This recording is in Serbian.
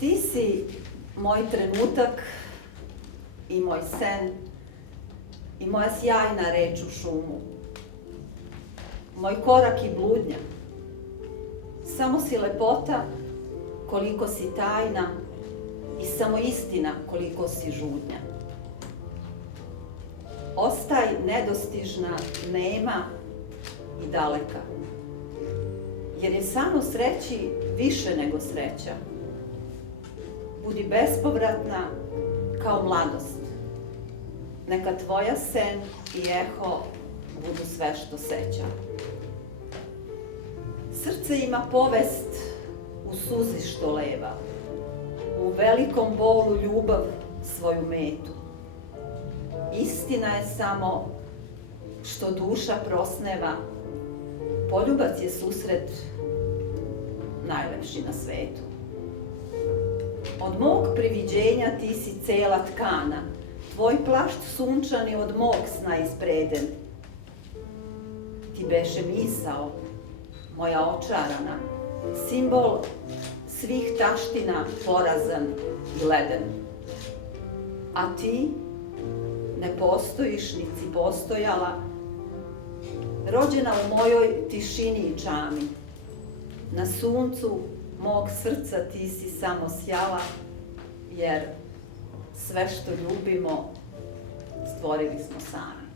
Ti si moj trenutak i moj sen i moja sjajna reč u šumu. Moj korak i bludnja. Samo si lepota koliko si tajna i samo istina koliko si žudnja. Ostaj nedostižna, nema i daleka. Jer je samo sreći više nego sreća. Budi bespovratna kao mladost. Neka tvoja sen i eho budu sve što seća. Srce ima povest u suzi što leva, u velikom bolu ljubav svoju metu. Istina je samo što duša prosneva, poljubac je susret najlepši na svetu. Od mog priviđenja ti si cela tkana, tvoj plašt sunčani od mog sna ispreden. Ti beše misao, moja očarana, simbol svih taština porazan i leden. A ti ne postojiš, niti si postojala, rođena u mojoj tišini i čami. Na suncu mog srca ti si samo sjala, jer sve što ljubimo stvorili smo sami.